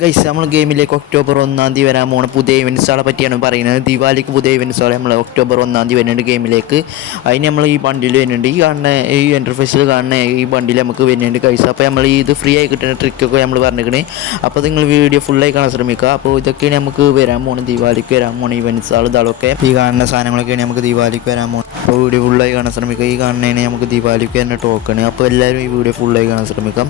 Guys നമ്മൾ ഗെയിമിലേക്ക് October 1 വരാൻ പോണ പുതിയ ഇവൻറ്റ്സുകളെ പറ്റിയാണ് പറയുന്നത്. ദിവാലിക്ക് പുതിയ ഇവൻറ്റ്സുകൾ നമ്മൾ ഒക്ടോബർ 1 വരുന്നുണ്ട് ഗെയിമിലേക്ക്. അതിന് നമ്മൾ ഈ ബണ്ടിൽ വരുന്നുണ്ട്, ഈ കാണുന്ന ഈ ഇൻ്റർഫേസിൽ കാണുന്ന ഈ ബണ്ടിൽ നമുക്ക് വരുന്നുണ്ട് ഗൈസ്. അപ്പോൾ നമ്മൾ ഇത് ഫ്രീ ആയി കിട്ടുന്ന ട്രിക്കൊക്കെ നമ്മൾ പറഞ്ഞിരിക്കണേ. അപ്പോൾ നിങ്ങൾ വീഡിയോ ഫുള്ളായി കാണാൻ ശ്രമിക്കുക. അപ്പോൾ ഇതൊക്കെയാണ് നമുക്ക് വരാൻ പോകുന്നത്, ദിവാലിക്ക് വരാൻ പോകുന്ന ഇവൻറ്റ്സുകൾ ഇതാളൊക്കെ. ഈ കാണുന്ന സാധനങ്ങളൊക്കെയാണ് നമുക്ക് ദിവാലിക്ക് വരാൻ പോകുന്നത്. അപ്പോൾ വീഡിയോ ഫുള്ളായി കാണാൻ ശ്രമിക്കുക. ഈ കാണുന്നതിന് നമുക്ക് ദിവാലിക്ക് തന്നെ ടോക്കൺ. അപ്പോൾ എല്ലാവരും ഈ വീഡിയോ ഫുള്ളായി കാണാൻ ശ്രമിക്കാം.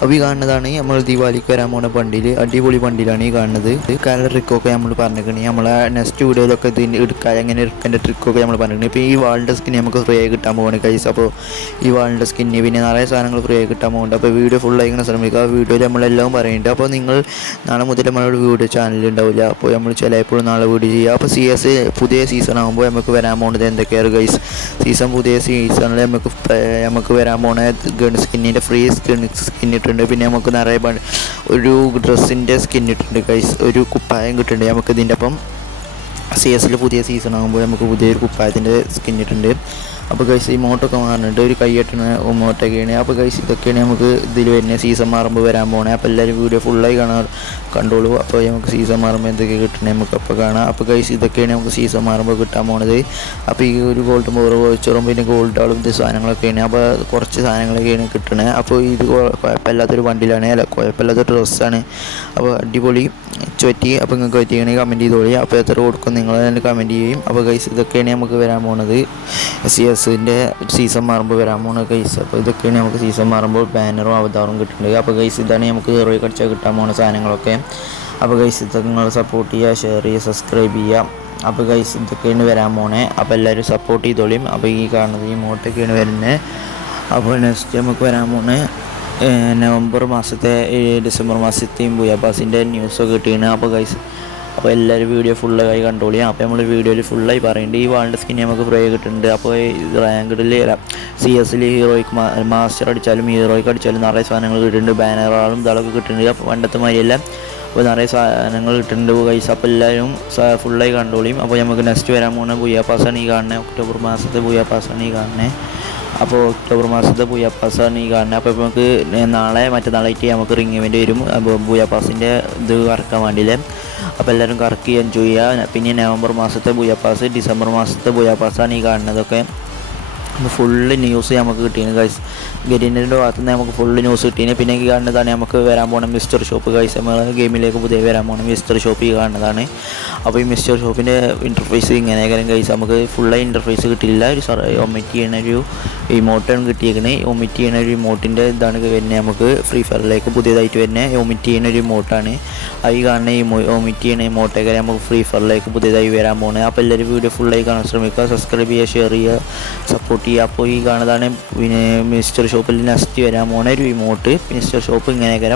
അപ്പോൾ ഈ കാണുന്നതാണ് നമ്മൾ ദിവാലിക്ക് വരാൻ പോകുന്ന ബണ്ടിൽ. അടിപൊളി ബണ്ടിലാണ് ഈ കാണുന്നത്. കാലർ ട്രിക്കൊക്കെ നമ്മൾ പറഞ്ഞിരിക്കണേ. നമ്മളെ നെക്സ്റ്റ് വീഡിയോയിലൊക്കെ ഇതിൻ്റെ എടുക്കാൻ എങ്ങനെ എടുക്കേണ്ട ട്രിക്കൊക്കെ നമ്മൾ പറഞ്ഞിരിക്കണേ. ഇപ്പോൾ ഈ വാളിൻ്റെ സ്കിൻ നമുക്ക് ഫ്രീ ആയി കിട്ടാൻ പോകുന്നത് കൈസ്. അപ്പോൾ ഈ വാളിൻ്റെ സ്കിന്ന് പിന്നെ നിറയെ സാധനങ്ങൾ ഫ്രീ ആയി കിട്ടാൻ പോകുന്നുണ്ട്. അപ്പോൾ വീഡിയോ ഫുള്ളായി ഇങ്ങനെ ശ്രമിക്കുക. വീഡിയോയിൽ നമ്മളെല്ലാം പറയുന്നുണ്ട്. അപ്പോൾ നിങ്ങൾ നാളെ മുതൽ നമ്മളൊരു വീഡിയോ ചാനൽ ഉണ്ടാവില്ല. അപ്പോൾ നമ്മൾ ചിലപ്പോഴും നാളെ വീഡിയോ ചെയ്യുക. അപ്പോൾ CS പുതിയ സീസൺ ആകുമ്പോൾ നമുക്ക് വരാൻ പോകുന്നത് എന്തൊക്കെയാണ് ഗൈസ്. പുതിയ സീസണിൽ നമുക്ക് വരാൻ പോകുന്ന ഗൺ സ്കിന്നിൻ്റെ ഫ്രീ സ്കിൻ ഇട്ടുണ്ട്. പിന്നെ നമുക്ക് നിറയെ ഒരു ഡ്രസ്സിൻ്റെ സ്കിൻ ഇട്ടുണ്ട് ഗൈസ്. ഒരു കുപ്പായം കിട്ടുന്നുണ്ട് നമുക്ക് ഇതിൻ്റെ ഒപ്പം. CS പുതിയ സീസൺ ആകുമ്പോൾ നമുക്ക് പുതിയൊരു കുപ്പായത്തിൻ്റെ സ്കിൻ ഇട്ടുണ്ട്. അപ്പോൾ ഗൈസ് ഈ മോട്ടൊക്കെ മാറുന്നുണ്ട്, ഒരു കൈയ്യട്ടുന്ന മോട്ടൊക്കെയാണ്. അപ്പോൾ ഗൈസ് ഇതൊക്കെയാണ് നമുക്ക് ഇതിൽ വരുന്നത് സീസൺ മാറുമ്പോൾ വരാൻ പോകണേ. അപ്പോൾ എല്ലാവരും വീഡിയോ ഫുള്ളായി കണ്ടോളൂ. അപ്പോൾ നമുക്ക് സീസൺ മാറുമ്പോൾ എന്തൊക്കെ കിട്ടണേ നമുക്ക് അപ്പോൾ കാണാം. അപ്പോൾ ഗൈസ് ഇതൊക്കെയാണ് നമുക്ക് സീസൺ മാറുമ്പോൾ കിട്ടാൻ പോണത്. അപ്പോൾ ഈ ഒരു ഗോൾഡ് മോറ് വോച്ചറും പിന്നെ ഗോൾഡ് ആളും ഇത് സാധനങ്ങളൊക്കെയാണ്. അപ്പോൾ കുറച്ച് സാധനങ്ങളൊക്കെയാണ് കിട്ടണത്. അപ്പോൾ ഇത് കുഴപ്പമില്ലാത്തൊരു വണ്ടിയിലാണ്, അല്ല കുഴപ്പമില്ലാത്തൊരു ഡ്രസ്സാണ്. അപ്പോൾ അടിപൊളി പറ്റി. അപ്പോൾ നിങ്ങൾക്ക് പറ്റിയാണെങ്കിൽ കമൻറ്റ് ചെയ്തോളി. അപ്പോൾ എത്ര കൊടുക്കും നിങ്ങൾ തന്നെ കമൻറ്റ് ചെയ്യും. അപ്പോൾ ഗൈസ് ഇതൊക്കെയാണ് നമുക്ക് വരാൻ പോണത്, CSൻ്റെ സീസൺ മാറുമ്പോൾ വരാൻ പോകുന്നത് ഗൈസ്. അപ്പോൾ ഇതൊക്കെയാണ് നമുക്ക് സീസൺ മാറുമ്പോൾ ബാനറും അവതാറും കിട്ടുന്നത്. അപ്പോൾ ഗൈസ് ഇതാണ് നമുക്ക് ഹീറോയ്ക്ക് അടിച്ചാൽ കിട്ടാൻ പോകുന്ന സാധനങ്ങളൊക്കെ. അപ്പോൾ ഗൈസ് ഇതൊക്കെ നിങ്ങൾ സപ്പോർട്ട് ചെയ്യുക, ഷെയർ ചെയ്യുക, സബ്സ്ക്രൈബ് ചെയ്യുക. അപ്പോൾ ഗൈസ് ഇതൊക്കെയാണ് വരാൻ പോണേ. അപ്പോൾ എല്ലാവരും സപ്പോർട്ട് ചെയ്തോളിയും. അപ്പോൾ ഈ കാണുന്നത് ഈ മോട്ടൊക്കെയാണ് വരുന്നത്. അപ്പോൾ നെക്സ്റ്റ് നമുക്ക് വരാൻ പോകുന്നത് നവംബർ മാസത്തെ ഡിസംബർ മാസത്തെയും ബുയാപാസിൻ്റെ ന്യൂസൊക്കെ കിട്ടിയാണ്. അപ്പോൾ ഗൈസ് അപ്പോൾ എല്ലാവരും വീഡിയോ ഫുള്ളായി കണ്ടോളി. അപ്പോൾ നമ്മൾ വീഡിയോയിൽ ഫുള്ളായി പറയുന്നുണ്ട്. ഈ വാളിൻ്റെ സ്കിൻ നമുക്ക് ഫ്രീ കിട്ടുന്നുണ്ട്. അപ്പോൾ റാങ്ക്ഡിൽ CSൽ ഹീറോയ്ക്ക് മാസ്റ്റർ അടിച്ചാലും ഹീറോയ്ക്ക് അടിച്ചാലും നിറയെ സാധനങ്ങൾ കിട്ടുന്നുണ്ട്. ബാനറുകളും ഇതാളൊക്കെ കിട്ടുന്നുണ്ട്. അപ്പോൾ പണ്ടത്തെ മാതിരിയല്ല, അപ്പോൾ നിറയെ സാധനങ്ങൾ കിട്ടുന്നുണ്ട് ഗൈസ്. അപ്പോൾ എല്ലാവരും ഫുള്ളായി കണ്ടോളിയും. അപ്പോൾ നമുക്ക് നെക്സ്റ്റ് വരാൻ പോകുന്ന ബുയാപാസാണ് ഈ കാണുന്നത്. ഒക്ടോബർ മാസത്തെ ബുയാപാസാണ് ഈ കാണുന്നത്. അപ്പോൾ ഒക്ടോബർ മാസത്തെ ബുയാപാസാണ് ഈ കാണുന്നത്. അപ്പോൾ നമുക്ക് നാളെ മറ്റന്നാളായിട്ട് നമുക്ക് റിംഗ് ഇവൻ്റ് വരും. അപ്പോൾ ബുയാപാസിൻ്റെ ഇത് കറക്കാൻ വേണ്ടിയില്ലേ. അപ്പോൾ എല്ലാവരും കറക്കി എൻജോയ് ചെയ്യുക. പിന്നെ നവംബർ മാസത്തെ ബുയാപാസ്, ഡിസംബർ മാസത്തെ ബുയാപാസാണ് ഈ കാണുന്നതൊക്കെ. അപ്പോൾ ഫുള്ള് ന്യൂസ് നമുക്ക് കിട്ടിയത് ഗൈസ്. ഗരീനറിൻ്റെ ഭാഗത്തു നിന്ന് നമുക്ക് ഫുള്ള് ന്യൂസ് കിട്ടിയത്. പിന്നെ ഈ കാണുന്നതാണ് നമുക്ക് വരാൻ പോകുന്ന മിസ്റ്റർ ഷോപ്പ് ഗൈസ്. നമ്മൾ ഗെയിമിലേക്ക് പുതിയ വരാൻ പോകുന്ന മിസ്റ്റർ ഷോപ്പ് ഈ കാണുന്നതാണ്. അപ്പോൾ ഈ മിസ്റ്റർ ഷോപ്പിൻ്റെ ഇൻ്റർഫേസ് ഇങ്ങനെയൊക്കെ ഗൈസ്. നമുക്ക് ഫുള്ളായി ഇൻ്റർഫേസ് കിട്ടിയില്ല. ഒരു ഒമിറ്റ് ചെയ്യുന്ന ഒരു ഇമോട്ടാണ് കിട്ടിയേക്കുന്നത്. ഒമിറ്റ് ചെയ്യുന്ന ഒരു ഇമോട്ടിൻ്റെ ഇതാണ് വരുന്നത് നമുക്ക് ഫ്രീ ഫയറിലേക്ക് പുതിയതായിട്ട് വരുന്നത്. ഒമിറ്റ് ചെയ്യുന്ന ഒരു ഇമോട്ടാണ്. ഈ കാണുന്ന ഒമിറ്റ് ചെയ്യുന്ന ഇമോട്ടൊക്കെ നമുക്ക് ഫ്രീ ഫയറിലേക്ക് പുതിയതായി വരാൻ പോകുന്നത്. അപ്പോൾ എല്ലാവരും വീഡിയോ ഫുള്ളായി കാണാൻ ശ്രമിക്കുക, സബ്സ്ക്രൈബ് ചെയ്യുക, ഷെയർ ചെയ്യുക, സപ്പോർട്ട് ചെയ്യുക. അപ്പോൾ ഈ കാണുന്നതാണ് പിന്നെ മിസ്റ്റർ ഷോപ്പിൽ നെക്സ്റ്റ് വരാൻ പോകുന്ന ഒരു ഇമോട്ട്. മിസ്റ്റർ ഷോപ്പ് ഇങ്ങനെയൊക്കെ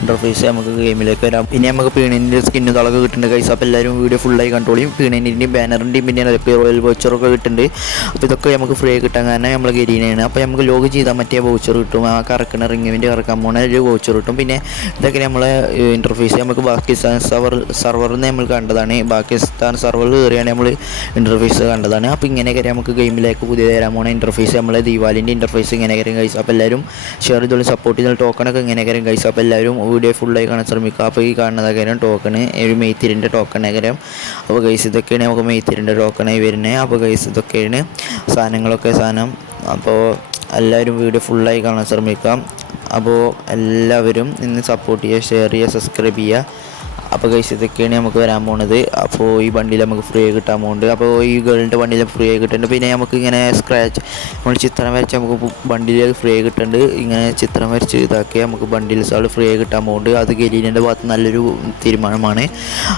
ഇൻ്റർഫേസ് നമുക്ക് ഗെയിമിലേക്ക് വരാം. പിന്നെ നമുക്ക് പീണിൻ്റെ സ്കിന്ന് തളക്ക് കിട്ടുന്നുണ്ട് ഗൈസ്. അപ്പോൾ എല്ലാവരും വീഡിയോ ഫുള്ളായി കണ്ടോളിയും. പീണിൻ്റെയും ബാനറിൻ്റെയും പിന്നെ റോയൽ വോച്ചറൊക്കെ കിട്ടുന്നുണ്ട്. അപ്പോൾ ഇതൊക്കെ നമുക്ക് ഫ്രീ ആയി കിട്ടാൻ കാരണം നമ്മൾ ഗരീനയാണ്. അപ്പോൾ നമുക്ക് ലോഗ് ചെയ്താൽ മറ്റേ വോച്ചർ കിട്ടും. ആ കറക്കുന്ന റിങ്ങിൻ്റെ കറക്കാൻ പോകുന്ന ഒരു വോച്ചർ കിട്ടും. പിന്നെ ഇതൊക്കെ നമ്മളെ ഇൻ്റർഫേസ് നമുക്ക് പാകിസ്ഥാൻ സർവറിൽ നിന്ന് നമ്മൾ കണ്ടതാണ്. പാകിസ്ഥാൻ സർവറിൽ കയറിയാണ് നമ്മൾ ഇൻ്റർഫേസ് കണ്ടതാണ്. അപ്പോൾ ഇങ്ങനെയൊക്കെ നമുക്ക് ഗെയിമിലേക്ക് പുതിയ തരാൻ പോകുന്ന ഇൻ്റർഫേസ് നമ്മളെ ദിവാലിൻ്റെ ഇൻ്റർഫേസ് ഇങ്ങനെയൊക്കെ ഗൈസ്. അപ്പോൾ എല്ലാവരും ഷെയർ ചെയ്തോളി, സപ്പോർട്ട് ചെയ്ത ടോക്കണൊക്കെ ഇങ്ങനെയൊക്കെ ഗൈസ്. അപ്പോൾ എല്ലാവരും വീഡിയോ ഫുള്ളായി കാണാൻ ശ്രമിക്കുക. അപ്പോൾ ഈ കാണുന്നതൊക്കെ ടോക്കണ്, ഒരു മെയ്ത്തിരിൻ്റെ ടോക്കണൊക്കെ. അപ്പോൾ ഗൈസ് ഇതൊക്കെയാണ് നമുക്ക് മെയ്ത്തിരിൻ്റെ ടോക്കണായി വരുന്നത്. അപ്പോൾ ഗൈസ് ഇതൊക്കെയാണ് സാധനങ്ങളൊക്കെ അപ്പോൾ എല്ലാവരും വീഡിയോ ഫുള്ളായി കാണാൻ ശ്രമിക്കാം. അപ്പോൾ എല്ലാവരും ഇന്ന് സപ്പോർട്ട് ചെയ്യുക, ഷെയർ ചെയ്യുക, സബ്സ്ക്രൈബ് ചെയ്യുക. അപ്പോൾ ഗൈസ് ഇതൊക്കെയാണ് നമുക്ക് വരാൻ പോകുന്നത്. അപ്പോൾ ഈ ബണ്ടിൽ നമുക്ക് ഫ്രീ ആയി കിട്ടാൻ പോകുന്നുണ്ട്. അപ്പോൾ ഈ ഗേളിൻ്റെ ബണ്ടിൽ ഫ്രീ ആയി കിട്ടുന്നുണ്ട്. പിന്നെ നമുക്ക് ഇങ്ങനെ സ്ക്രാച്ച് നമ്മൾ ചിത്രം വരച്ച് നമുക്ക് ബണ്ടിൽ ഫ്രീ ആയി കിട്ടുന്നുണ്ട്. ഇങ്ങനെ ചിത്രം വരച്ച് ഇതാക്കി നമുക്ക് ബണ്ടിൽസുകൾ ഫ്രീ ആയി കിട്ടാൻ പോകുന്നുണ്ട്. അത് ഗലീനൻ്റെ ഭാഗത്ത് നല്ലൊരു തീരുമാനമാണ്.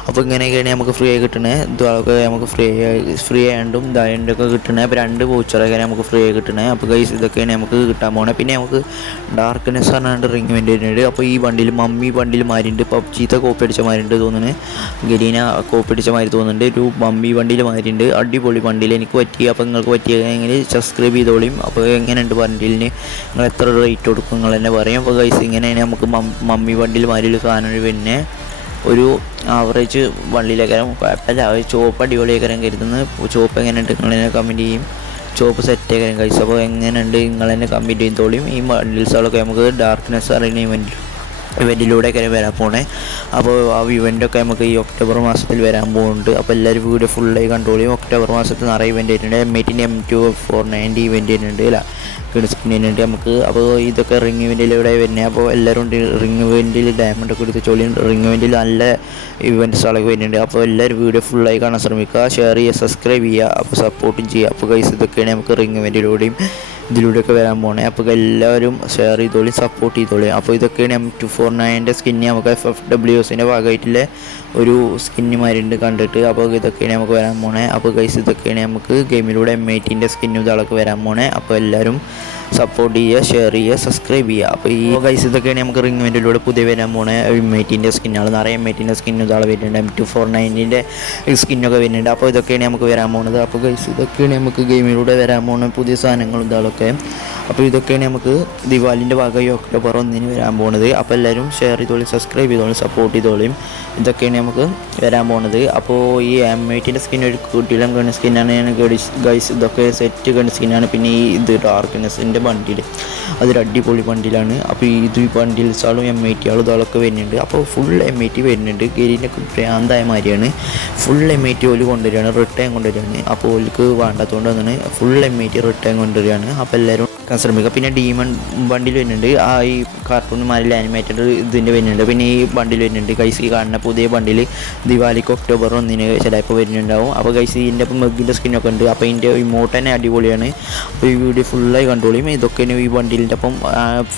അപ്പോൾ ഇങ്ങനെയൊക്കെയാണ് നമുക്ക് ഫ്രീ ആയി കിട്ടുന്നത്. ഇതൊക്കെ നമുക്ക് ഫ്രീ ആയതും ഇതായതൊക്കെ കിട്ടുന്നത്. അപ്പോൾ 2 വോച്ചറൊക്കെ നമുക്ക് ഫ്രീ ആയി കിട്ടുന്നത്. അപ്പോൾ ഗൈസ് ഇതൊക്കെയാണ് നമുക്ക് കിട്ടാൻ പോകുന്നത്. പിന്നെ നമുക്ക് ഡാർക്ക്നെസ് പറഞ്ഞാണ്ട് റിങ് വേണ്ടി വരുന്നുണ്ട്. അപ്പോൾ ഈ ബണ്ടിൽ മമ്മി ബണ്ടിൽ മാറിയിട്ടുണ്ട്. പബ്ജിത്തെ കോപ്പി അടിച്ച മാറിയിട്ട് തോന്നുന്നത്, ഗലീന കോപ്പി അടിച്ച മാതിരി തോന്നുന്നുണ്ട്. ഒരു മമ്മി വണ്ടിയിൽ മാറിയിട്ടുണ്ട്. അടിപൊളി വണ്ടിയിൽ എനിക്ക് പറ്റി. അപ്പോൾ നിങ്ങൾക്ക് പറ്റിയെങ്കിൽ സബ്സ്ക്രൈബ് ചെയ്തോളിയും. അപ്പോൾ എങ്ങനെയുണ്ട് വണ്ടിയിലിന് നിങ്ങൾ എത്ര റേറ്റ് കൊടുക്കും നിങ്ങൾ തന്നെ പറയും. അപ്പോൾ ഗൈസ് ഇങ്ങനെയാണ് നമുക്ക് മമ്മി വണ്ടിയിൽ മാറിയൊരു സാധനം. പിന്നെ ഒരു ആവറേജ് വണ്ടിയിലേക്കരം കുഴപ്പമില്ല. ചോപ്പ് അടിപൊളിയേക്കരം കരുതുന്നത്. ചോപ്പ് എങ്ങനെയുണ്ട് നിങ്ങൾ തന്നെ കമൻറ്റ് ചെയ്യും. ചോപ്പ് സെറ്റാക്കരം കഴിച്ചു. അപ്പോൾ എങ്ങനെയുണ്ട് നിങ്ങൾ തന്നെ കമൻറ്റ് ചെയ്തോളിയും. ഈ ബണ്ടിൽസുകളൊക്കെ നമുക്ക് ഡാർക്ക്നെസ് അറിയുന്ന ഇവൻറ്റ് ഇവൻറ്റിലൂടെയൊക്കെ വരാൻ പോണേ. അപ്പോൾ ആ ഇവൻ്റൊക്കെ നമുക്ക് ഈ ഒക്ടോബർ മാസത്തിൽ വരാൻ പോകുന്നുണ്ട്. അപ്പോൾ എല്ലാവരും വീഡിയോ ഫുള്ളായി കണ്ടോളിയും. ഒക്ടോബർ മാസത്തിൽ നിറയെ ഇവൻ്റ് വരുന്നുണ്ട്. M18 M249 ഇവൻ്റ് വരുന്നുണ്ട് അല്ല സ്കിൻ വരുന്നുണ്ട് നമുക്ക്. അപ്പോൾ ഇതൊക്കെ റിംഗ് ഇവൻറ്റിലൂടെ വരുന്നത്. അപ്പോൾ എല്ലാവരും റിംഗ് ഇവൻറ്റിൽ ഡയമണ്ടൊക്കെ എടുത്ത് ചോളി. റിംഗ് ഇവൻറ്റിൽ നല്ല ഇവൻറ്റ്സുകളൊക്കെ വരുന്നുണ്ട്. അപ്പോൾ എല്ലാവരും വീഡിയോ ഫുള്ളായി കാണാൻ ശ്രമിക്കുക, ഷെയർ ചെയ്യുക, സബ്സ്ക്രൈബ് ചെയ്യുക, അപ്പോൾ സപ്പോർട്ടും ചെയ്യുക. അപ്പോൾ ഗൈസ് ഇതൊക്കെയാണ് നമുക്ക് റിംഗ് ഇവൻറ്റിലൂടെയും ഇതിലൂടെയൊക്കെ വരാൻ പോണേ. അപ്പോൾ എല്ലാവരും ഷെയർ ചെയ്തോളി, സപ്പോർട്ട് ചെയ്തോളി. അപ്പോൾ ഇതൊക്കെയാണ് M249 സ്കിന്ന് നമുക്ക് FFWSൻ്റെ ഭാഗമായിട്ടുള്ള ഒരു സ്കിന്നുമാരുണ്ട് കണ്ടിട്ട്. അപ്പോൾ ഇതൊക്കെയാണ് നമുക്ക് വരാൻ പോണേ. അപ്പോൾ ഗൈസ് ഇതൊക്കെയാണ് നമുക്ക് ഗെയിമിലൂടെ M18 സ്കിന്നും ഇതാളൊക്കെ വരാൻ പോണേ. അപ്പോൾ എല്ലാവരും സപ്പോർട്ട് ചെയ്യുക, ഷെയർ ചെയ്യുക, സബ്സ്ക്രൈബ് ചെയ്യുക. അപ്പോൾ ഈ ഗൈസ് ഇതൊക്കെയാണ് നമുക്ക് റിംഗ് ഇവൻറ്റിലൂടെ പുതിയ വരാൻ പോണേ. M18 സ്കിന്നുകൾ നിറയെ M18 സ്കിന്നും ഇതാളെ വരുന്നുണ്ട്. M249 സ്കിന്നൊക്കെ വരുന്നുണ്ട്. അപ്പോൾ ഇതൊക്കെയാണ് നമുക്ക് വരാൻ പോകുന്നത്. അപ്പോൾ ഗൈസ് ഇതൊക്കെയാണ് നമുക്ക് ഗെയിമിലൂടെ വരാൻ പോകുന്ന പുതിയ സാധനങ്ങളും ഇതാളൊക്കെ. അപ്പോൾ ഇതൊക്കെയാണ് നമുക്ക് ദിവാലിൻ്റെ ഭാഗമായി ഒക്ടോബർ 1 വരാൻ പോകുന്നത്. അപ്പോൾ എല്ലാവരും ഷെയർ ചെയ്തോളി, സബ്സ്ക്രൈബ് ചെയ്തോളി, സപ്പോർട്ട് ചെയ്തോളിയും. ഇതൊക്കെയാണ് നമുക്ക് വരാൻ പോകുന്നത്. അപ്പോൾ ഈ M18 സ്കിൻ ഒരു കുട്ടിയിലും ഗൺ സ്കിന്നാണ് ഗൈസ്. ഇതൊക്കെ സെറ്റ് ഗൺ സ്കിന്നാണ്. പിന്നെ ഈ ഇത് ഡാർക്ക്നെസ്സിൻ്റെ ബണ്ടിൽ അതൊരു അടിപൊളി ബണ്ടിലാണ്. അപ്പോൾ ഈ ബണ്ടിൽസാളും M80 ഇതാളൊക്കെ വരുന്നുണ്ട്. അപ്പോൾ ഫുൾ M80 വരുന്നുണ്ട്. ഗെരീനൊക്കെ ഭ്രാന്തായ മാതിരിയാണ്. ഫുൾ M80 ഓല് കൊണ്ടുവരികയാണ്, റിട്ടേൺ കൊണ്ടുവരികയാണ്. അപ്പോൾ ഓൽക്ക് വേണ്ടാത്തതുകൊണ്ട് വന്നാണ് ഫുൾ M80 റിട്ടേൺ കൊണ്ടുവരികയാണ്. അപ്പോൾ എല്ലാവരും ശ്രമിക്കുക. പിന്നെ ഡീമൺ ബണ്ടിൽ വരുന്നുണ്ട്. ആ ഈ കാർട്ടൂൺമാരിൽ ആനിമേറ്റഡ് ഇതിൻ്റെ വരുന്നുണ്ട്. പിന്നെ ഈ ബണ്ടിൽ വരുന്നുണ്ട് ഗൈസ്. ഈ കാണുന്ന പുതിയ ബണ്ടിൽ ദിവാലിക്ക് ഒക്ടോബർ 1 ചിലപ്പോൾ വരുന്നുണ്ടാവും. അപ്പോൾ ഗൈസ് ഇതിൻ്റെ ഇപ്പം മെഗിൻ്റെ സ്കിന്നൊക്കെ ഉണ്ട്. അപ്പോൾ ഇതിൻ്റെ ഇമോട്ട് തന്നെ അടിപൊളിയാണ്. അപ്പോൾ ഈ വീഡിയോ ഫുള്ളായി കണ്ടോളിയും. ഇതൊക്കെയാണ് ഈ ബണ്ടിലിൻ്റെ അപ്പം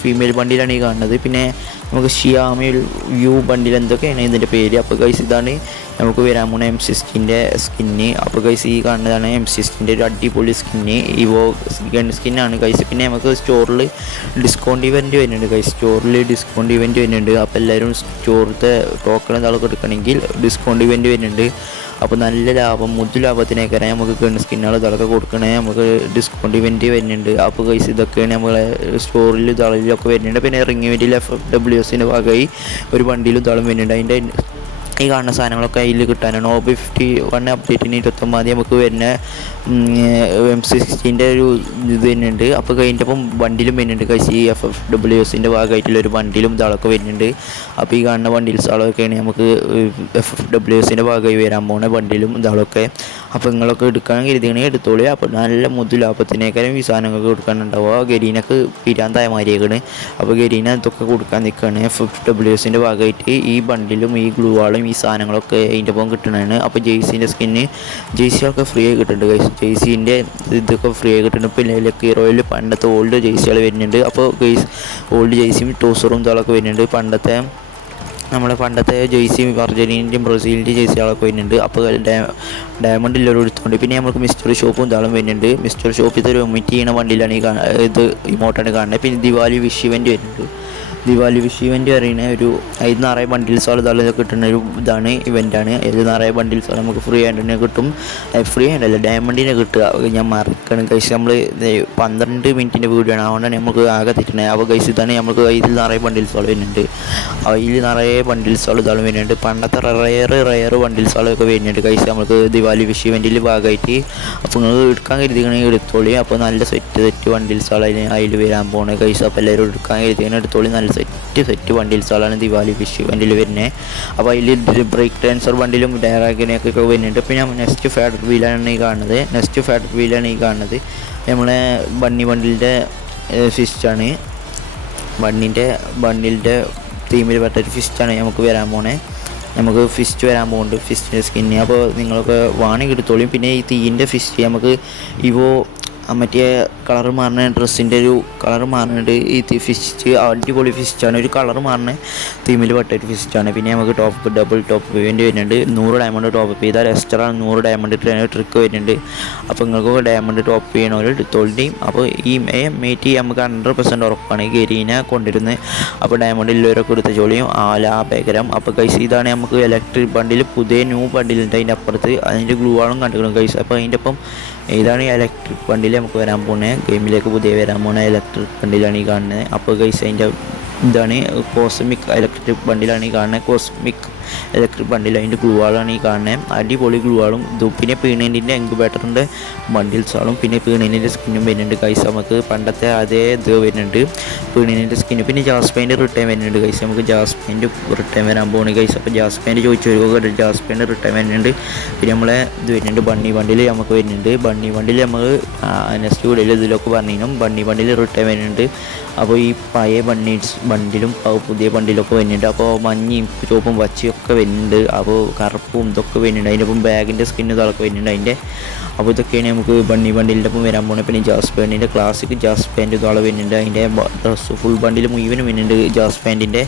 ഫീമെയിൽ ബണ്ടിലാണ് ഈ കാണുന്നത്. പിന്നെ നമുക്ക് ഷിയാമയിൽ വ്യൂ ബണ്ടിൽ എന്തൊക്കെയാണ് ഇതിൻ്റെ പേര്. അപ്പോൾ ഗൈസ് ഇതാണ് നമുക്ക് വരാൻ പോകുന്ന M16 സ്കിന്ന്. അപ്പോൾ ഗൈസ് ഈ കാണുന്നതാണ് M16 ഒരു അടിപൊളി സ്കിന്ന്. ഇവോ ഗൺ സ്കിന്നാണ് ഗൈസ്. പിന്നെ നമുക്ക് സ്റ്റോറിൽ ഡിസ്കൗണ്ട് ഇവൻറ്റ് വരുന്നുണ്ട് ഗൈസ്. സ്റ്റോറിൽ ഡിസ്കൗണ്ട് ഇവൻറ്റ് വരുന്നുണ്ട്. അപ്പോൾ എല്ലാവരും സ്റ്റോറിലത്തെ ടോക്കൺ എന്താളൊക്കെ എടുക്കണമെങ്കിൽ ഡിസ്കൗണ്ട് ഇവൻറ്റ് വരുന്നുണ്ട്. അപ്പോൾ നല്ല ലാഭം, മുതൽ ലാഭത്തിനൊക്കെ നമുക്ക് ഗൺ സ്കിന്നുകൾ ഇതൊക്കെ കൊടുക്കണേ നമുക്ക് ഡിസ്കൗണ്ട് ഇവൻറ്റ് വരുന്നുണ്ട്. അപ്പോൾ ഗൈസ് ഇതൊക്കെയാണ് നമ്മളെ സ്റ്റോറിൽ ഇതാളിലൊക്കെ വരുന്നുണ്ട്. പിന്നെ റിംഗ് ഇവൻറ്റിൽ FFWSൻ്റെ ഭാഗമായി ഒരു വണ്ടിയിലും ഇതാളും വരുന്നുണ്ട്. അതിൻ്റെ ഈ കാണുന്ന സാധനങ്ങളൊക്കെ അതിൽ കിട്ടാനാണ്. OB51 അപ്ഡേറ്റിന് 29 നമുക്ക് വരുന്ന M16 ഒരു ഇത് വരുന്നുണ്ട്. അപ്പോൾ അതിൻ്റെ ഒപ്പം വണ്ടിയിലും വരുന്നുണ്ട് ഗൈസ്. ഈ FFWSൻ്റെ ഭാഗമായിട്ടുള്ളൊരു വണ്ടിയിലും ഇതാളൊക്കെ വരുന്നുണ്ട്. അപ്പോൾ ഈ കാണുന്ന വണ്ടിയിൽസാളൊക്കെയാണ് നമുക്ക് FFWSൻ്റെ ഭാഗമായി വരാൻ പോകുന്ന വണ്ടിയിലും ഇതാളൊക്കെ. അപ്പോൾ നിങ്ങളൊക്കെ എടുക്കാൻ കരുതിയാണെങ്കിൽ എടുത്തോളി. അപ്പോൾ നല്ല മുതൽ ലാഭത്തിനേക്കാളും ഈ സാധനങ്ങൾക്ക് കൊടുക്കാനുണ്ടാവുക. ഗരീനൊക്കെ പിരാന്തായ മാതിരിയേക്കാണ്. അപ്പോൾ ഗരീന ഇതൊക്കെ കൊടുക്കാൻ നിൽക്കുകയാണ്. FFWSൻ്റെ ഭാഗമായിട്ട് ഈ ബണ്ടിലും ഈ ഗ്ലൂ വാളും ഈ സാധനങ്ങളൊക്കെ അതിൻ്റെ ഒപ്പം കിട്ടുന്നതാണ്. അപ്പോൾ ജെയ്സിൻ്റെ സ്കിന്ന് ജെയ്സികളൊക്കെ ഫ്രീ ആയി കിട്ടുന്നുണ്ട് ഗൈസ്. ജെയ്സിൻ്റെ ഇതൊക്കെ ഫ്രീ ആയി കിട്ടുന്നുണ്ട്. പിന്നെ ലക്കി റോയിൽ പണ്ടത്തെ ഓൾഡ് ജെയ്സികൾ വരുന്നുണ്ട്. അപ്പോൾ ഗൈസ് ഓൾഡ് ജെയ്സിയും ടൂസറും ഇതാളൊക്കെ വരുന്നുണ്ട്. പണ്ടത്തെ ജെയ്സിയും അർജന്റീനൻ്റെയും ബ്രസീലിൻ്റെയും ജെയ്സികളൊക്കെ വരുന്നുണ്ട്. അപ്പോൾ ഡയമണ്ട് ഇല്ലൊരു എടുത്തുകൊണ്ട് പിന്നെ നമുക്ക് മിസ്റ്റർ ഷോപ്പും ഇതാളും വരുന്നുണ്ട്. മിസ്റ്റർ ഷോപ്പ് ഇതൊരു ഒമിറ്റ് ചെയ്യുന്ന വണ്ടിയിലാണ് ഇത് ഇമോട്ടാണ് കാണുന്നത്. പിന്നെ ദിവാലി വിഷ് ഇവൻറ്റ് വരുന്നുണ്ട്. ദിവാലി വിഷ് ഇവൻറ്റ് പറയുന്ന ഒരു ഇത് നിറയെ ബണ്ടിൽസുകൾ ഇതാളൊക്കെ കിട്ടുന്ന ഒരു ഇതാണ് ഇവൻ്റാണ്. ഇത് നിറയെ ബണ്ടിൽസുകൾ നമുക്ക് ഫ്രീ ആയിട്ട് തന്നെ കിട്ടും. ഫ്രീ ആയിട്ടല്ല ഡയമണ്ടിനെ കിട്ടുക. ഞാൻ മറക്കണം ഗൈസ്. നമ്മൾ 12 മിനിറ്റിൻ്റെ വീഡിയോ ആണ്, അതുകൊണ്ടാണ് നമുക്ക് ആകെ തെറ്റുന്നത്. അപ്പോൾ ഗൈസ് ഇതാണ് നമുക്ക് ഇതിൽ നിറയെ ബണ്ടിൽസുകൾ വരുന്നുണ്ട്. അതിൽ നിറയെ ബണ്ടിൽസുകൾ ഇതാളും വരുന്നുണ്ട്. പണ്ടത്തെ റയർ ബണ്ടിൽസുകളൊക്കെ വരുന്നുണ്ട് ഗൈസ് നമുക്ക് ദിവാലി വിഷ് ഇവൻറ്റിൽ ഭാഗമായിട്ട്. അപ്പോൾ നിങ്ങൾ എടുക്കാൻ കരുതിക്കണമെങ്കിൽ എടുത്തോളി. അപ്പോൾ നല്ല സെറ്റ് ബണ്ടിൽസുകൾ അതിൽ വരാൻ പോകുന്നത് ഗൈസ്. അപ്പോൾ എല്ലാവരും എടുക്കാൻ കരുതിക്കണം എടുത്തോളി. നല്ല സെറ്റ് ബണ്ടിൽസുകളാണ് ദിവാലി വിഷ് ഇവൻറ്റിൽ വരുന്നത്. അപ്പോൾ അതിൽ ബ്രേക്ക് ഡാൻസർ ബണ്ടിലും ഡയറാഗിനൊക്കെ വരുന്നുണ്ട്. പിന്നെ നെക്സ്റ്റ് ഫാഡർ വീലാണ് ഈ കാണുന്നത്. നമ്മളെ ബണ്ണി ബണ്ടിലിൻ്റെ ഫിസ്റ്റാണ്. ബണ്ണിൻ്റെ തീമിൽ പെട്ടൊരു ഫിസ്റ്റാണ് നമുക്ക് വരാൻ പോണേ. നമുക്ക് ഫിസ്റ്റ് വരാൻ പോകുന്നുണ്ട്, ഫിസ്റ്റിൻ്റെ സ്കിന്ന്. അപ്പോൾ നിങ്ങളൊക്കെ വാണെങ്കിൽ എടുത്തോളിയും. പിന്നെ ഈ തീൻ്റെ ഫിസ്റ്റ് നമുക്ക് ഇവോ മറ്റേ കളർ മാറുന്ന ഡ്രസ്സിൻ്റെ ഒരു കളർ മാറുന്നുണ്ട്. ഈ ഫിസ്റ്റ് അടിപൊളി ഫിസ്റ്റാണ്. ഒരു കളർ മാറുന്ന തീമിൽ പെട്ടൊരു ഫിസ്റ്റാണ്. പിന്നെ നമുക്ക് ഡബിൾ ടോപ്പ് ഇവൻ്റ് വരുന്നുണ്ട്. 100 ഡയമണ്ട് ടോപ്പ് ചെയ്താൽ എക്സ്ട്രാണ് 100 ഡയമണ്ട് ട്രിക്ക് വരുന്നുണ്ട്. അപ്പോൾ നിങ്ങൾക്ക് ഡയമണ്ട് ടോപ്പ് ചെയ്യണ എടുത്തോളിൻ്റെയും. അപ്പോൾ ഈ M80 നമുക്ക് 100% ഉറപ്പാണ് ഈ ഗരീനെ കൊണ്ടിരുന്നത്. അപ്പോൾ ഡയമണ്ട് ഇല്ലവരൊക്കെ എടുത്ത ജോലിയും ലാഭകരം. അപ്പോൾ ഗൈസ് ഇതാണ് നമുക്ക് ഇലക്ട്രിക് ബണ്ടിൽ പുതിയ ന്യൂ ബണ്ടിലുണ്ട്. അതിൻ്റെ അപ്പുറത്ത് അതിൻ്റെ ഗ്ലൂ ആളും കണ്ടിരിക്കണം ഗൈസ്. അപ്പോൾ അതിൻ്റെ ഒപ്പം ഇതാണ് ഈ ഇലക്ട്രിക് ബണ്ടിൽ നമുക്ക് വരാൻ പോകുന്നത്. ഗെയിമിലേക്ക് പുതിയ വരാൻ പോകുന്ന ഇലക്ട്രിക് ബണ്ടിലാണ് ഈ കാണുന്നത്. അപ്പോൾ ഗൈസ് അതിൻ്റെ ഇതാണ് കോസ്മിക് ഇലക്ട്രിക് ബണ്ടിലാണ് ഈ കാണുന്നത്. കോസ്മിക് ഇലക്ട്രിക് ബണ്ടിൽ അതിൻ്റെ ഗ്ലൂവാളാണ് ഈ കാണുന്നത്. അടിപൊളി ഗ്ലൂവാളും ഇതും പിന്നെ പീണേൻ്റെ ഇൻക്യുബേറ്ററിൻ്റെ ബണ്ടിൽസാളും പിന്നെ പീണേൻ്റെ സ്കിന്നും വരുന്നുണ്ട് കൈസ്. നമുക്ക് പണ്ടത്തെ അതേ ഇത് വരുന്നുണ്ട് പീണേൻ്റെ സ്കിന്ന്. പിന്നെ ജാസ്പൈൻ്റെ റിട്ടേൺ വരുന്നുണ്ട് കൈസ്. നമുക്ക് ജാസ്പൈൻ്റെ റിട്ടേൺ വരാൻ പോകുന്നത് കൈസ്. അപ്പോൾ ജാസ്പൈൻ്റെ ചോദിച്ചു വരുമ്പോൾ ജാസ്പൈൻ്റെ റിട്ടേൺ വരുന്നുണ്ട്. പിന്നെ നമ്മളെ ഇത് വരുന്നുണ്ട് ബണ്ണി ബണ്ടിൽ നമുക്ക് വരുന്നുണ്ട്. ബണ്ണി ബണ്ടിൽ നമുക്ക് നെക്സ്റ്റ് വീഡിയോയിൽ ഇതിലൊക്കെ പറഞ്ഞിരുന്നു ബണ്ണി ബണ്ടിൽ റിട്ടേൺ വരുന്നുണ്ട്. അപ്പോൾ ഈ പഴയ ബണ്ടിലും പുതിയ ബണ്ടിലൊക്കെ വരുന്നുണ്ട്. അപ്പോൾ മഞ്ഞയും ചുവപ്പും പച്ചയൊക്കെ വരുന്നുണ്ട്. അപ്പോൾ കറുപ്പും ഇതൊക്കെ വരുന്നുണ്ട്. അതിൻ്റെ ഒപ്പം ബാഗിൻ്റെ സ്കിന്ന് ഇതൊക്കെ വരുന്നുണ്ട് അതിൻ്റെ. അപ്പോൾ ഇതൊക്കെയാണ് നമുക്ക് ബണ്ടിലിൻ്റെ ഒപ്പം വരാൻ പോകുന്നത്. പിന്നെ ജാസ്പാൻറ്റിൻ്റെ ക്ലാസിക് ജാസ്പാൻറ്റ് ഇതോളം വരുന്നുണ്ട്. അതിൻ്റെ ഡ്രസ്സ് ഫുൾ ബണ്ടിൽ മുഴുവനും വരുന്നുണ്ട് ജാസ്പാൻറ്റിൻ്റെ.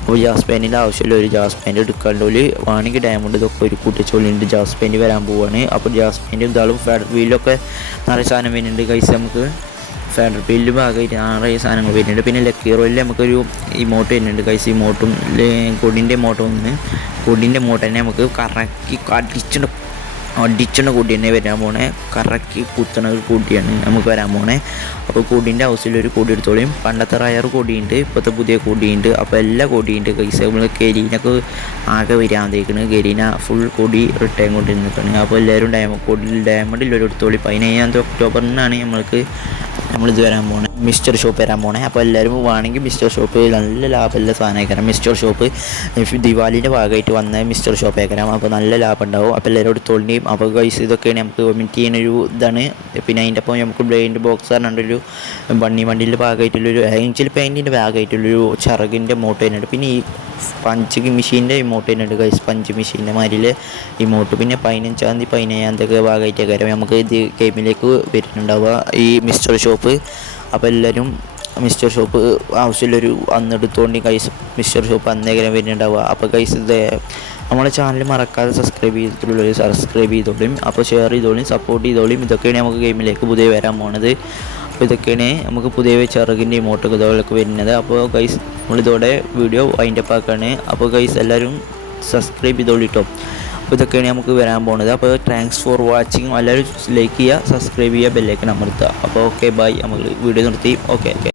അപ്പോൾ ജാസ്പാൻറ്റിൻ്റെ ആവശ്യമുള്ള ഒരു ജാസ്പാൻറ്റ് എടുക്കാണ്ടോല് വാണെങ്കിൽ ഡയമണ്ട് ഇതൊക്കെ ഒരു കൂട്ടിച്ചോളിയുണ്ട്. ജാസ്പാൻറ്റ് വരാൻ പോവുകയാണ്. അപ്പോൾ ജാസ്പാൻറ്റ് ഇതാളും വീലൊക്കെ നിറയെ സാധനം വരുന്നുണ്ട് കൈസ്. നമുക്ക് ഫെഡറൽ ബില്ല് ഭാഗമായിട്ട് 6 സാധനങ്ങൾ വരുന്നുണ്ട്. പിന്നെ ലക്കി റോയിൽ നമുക്കൊരു ഇമോട്ട് വരുന്നുണ്ട് കൈസ്. ഇമോട്ടും കൊടിൻ്റെ ഇമോട്ട് വന്ന് കൊടിൻ്റെ ഇമോട്ട് തന്നെ നമുക്ക് കറക്കി അടിച്ചുള്ള കൂടി തന്നെ വരാൻ പോണേ. കറക്കി കുത്തണ ഒരു കൂടിയാണ് നമുക്ക് വരാൻ പോണേ. അപ്പോൾ കൂടിൻ്റെ ഹൗസിലൊരു കൂടി എടുത്തോളിയും. പണ്ടത്തെ റയർ കൂടിയുണ്ട്, ഇപ്പോഴത്തെ പുതിയ കൂടിയുണ്ട്. അപ്പോൾ എല്ലാ കൂടിയുണ്ട് കൈസ്. നമ്മൾ കരീനൊക്കെ ആകെ വരാന്തേക്കണ്. കരീന ഫുൾ കൂടി റിട്ടേൺ കൊണ്ട് നിൽക്കണം. അപ്പോൾ എല്ലാവരും ഡയമണ്ടിൽ ഒരു എടുത്തോളി. 15 ഒക്ടോബറിനാണ് നമ്മളിത് വരാൻ പോണേ, മിസ്റ്റർ ഷോപ്പ് വരാൻ പോണേ. അപ്പോൾ എല്ലാവരും വേണമെങ്കിൽ മിസ്റ്റർ ഷോപ്പ് നല്ല ലാഭമുള്ള സാധനമായിക്കരാം. മിസ്റ്റർ ഷോപ്പ് ദിവാലിൻ്റെ ഭാഗമായിട്ട് വന്ന മിസ്റ്റർ ഷോപ്പ് ആയിക്കരാം. അപ്പോൾ നല്ല ലാഭം ഉണ്ടാവും. അപ്പോൾ എല്ലാവരും എടുത്തോളിൻ്റെയും. അപ്പോൾ ഗൈസ് ഇതൊക്കെയാണ് നമുക്ക് വോമിറ്റ് ചെയ്യുന്നൊരു ഇതാണ്. പിന്നെ അതിൻ്റെ ഒപ്പം നമുക്ക് ബ്ലെയിൻഡ് ബോക്സ് പറഞ്ഞൊരു വണ്ടിൻ്റെ ഭാഗമായിട്ടുള്ളൊരു ഏഞ്ചൽ പെയിൻറ്റിൻ്റെ ഭാഗമായിട്ടുള്ളൊരു ചിറകിൻ്റെ ഇമോട്ട് വരുന്നുണ്ട്. പിന്നെ ഈ പഞ്ച് മെഷീൻ്റെ ഇമോട്ട് വരുന്നുണ്ട് ഗൈസ്. പഞ്ച് മെഷീൻ്റെ മാതിരിയിൽ ഇമോട്ട്. പിന്നെ 15-ാം തീയതി 17-ാം തീയതി ഭാഗമായിട്ടൊക്കെ നമുക്ക് ഇത് ഗെയിമിലേക്ക് വരുന്നുണ്ടാവുക ഈ മിസ്റ്റർ ഷോപ്പ്. അപ്പോൾ എല്ലാവരും മിസ്റ്റർ ഷോപ്പ് ആവശ്യമുള്ളൊരു അന്നെടുത്തോണ്ടി കൈസ്. മിസ്റ്റർ ഷോപ്പ് അന്നേരം വരുന്നുണ്ടാവുക. അപ്പോൾ കൈസ് ഇത് നമ്മുടെ ചാനൽ മറക്കാതെ സബ്സ്ക്രൈബ് ചെയ്തോളും. അപ്പോൾ ഷെയർ ചെയ്തോളും, സപ്പോർട്ട് ചെയ്തോളും. ഇതൊക്കെയാണ് നമുക്ക് ഗെയിമിലേക്ക് പുതിയ വരാൻ പോണത്. അപ്പോൾ ഇതൊക്കെയാണ് നമുക്ക് പുതിയ ചിറകിൻ്റെ ഇമോട്ടൊക്കെ ഇതുപോലൊക്കെ വരുന്നത്. അപ്പോൾ ഗൈസ് നമ്മളിതോടെ വീഡിയോ വൈൻഡപ്പ് ആക്കുകയാണ്. അപ്പോൾ ഗൈസ് എല്ലാവരും സബ്സ്ക്രൈബ് ചെയ്തോളിട്ടോ. അപ്പോൾ ഇതൊക്കെയാണ് നമുക്ക് വരാൻ പോകുന്നത്. അപ്പോൾ താങ്ക്സ് ഫോർ വാച്ചിങ്. എല്ലാവരും ലൈക്ക് ചെയ്യുക, സബ്സ്ക്രൈബ് ചെയ്യുക, ബെല്ലൈക്കൺ അമർത്തുക. അപ്പോൾ ഓക്കെ ബൈ. നമ്മൾ വീഡിയോ നിർത്തി. ഓക്കെ.